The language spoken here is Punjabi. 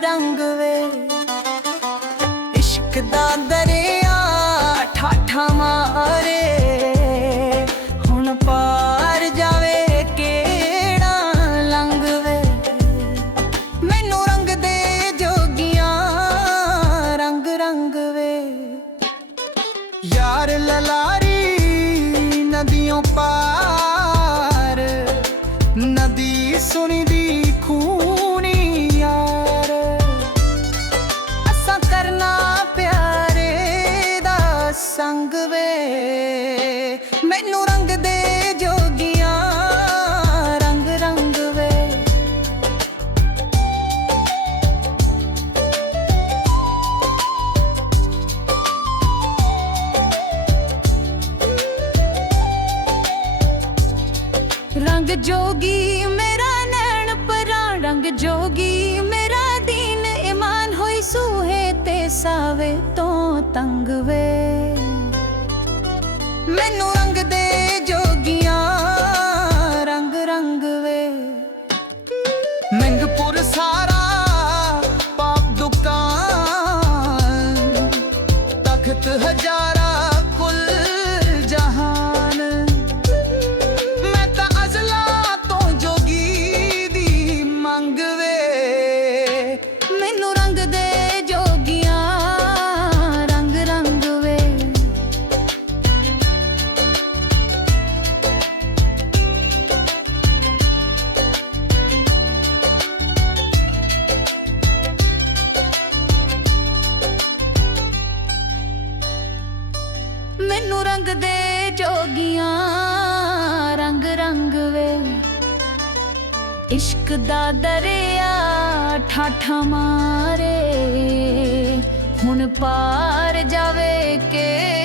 ਰੰਗ ਵੇ। ਇਸ਼ਕ ਦਾ ਦਰਿਆ ਠਾਠਾ ਮਾਰੇ। ਹੁਣ ਪਾਰ ਜਾਵੇ ਕਿਹੜਾ ਲੰਘ ਵੇ। ਮੈਨੂੰ ਰੰਗ ਦੇ ਜੋਗੀਆਂ, ਰੰਗ ਰੰਗ ਵੇ। ਯਾਰ ਲਲਾਰੀ ਨਦੀਆਂ ਪਾਰ, ਨਦੀ ਸੁਣੀ ਦੀ ਖੂਨੀ ਮੈਨੂੰ ਰੰਗ ਦੇ ਜੋਗੀਆਂ, ਰੰਗ ਰੰਗ ਵੇ। ਰੰਗ ਜੋਗੀ ਮੇਰਾ ਨੈਣ ਪਰਾ, ਰੰਗ ਜੋਗੀ ਮੇਰਾ ਦੀਨ ਇਮਾਨ ਹੋਈ ਸੂਹੇ ਤੇ ਸਾਵੇ ਤੋਂ ਤੰਗ ਵੇ। ਤਖਤ ਹਜ਼ਾਰਾ ਮੈਨੂੰ ਰੰਗ ਦੇ ਜੋਗੀਆਂ, ਰੰਗ ਰੰਗ ਵੇ। ਇਸ਼ਕ ਦਾ ਦਰਿਆ ਠਾਠਾ ਮਾਰੇ, ਹੁਣ ਪਾਰ ਜਾਵੇ ਕੇ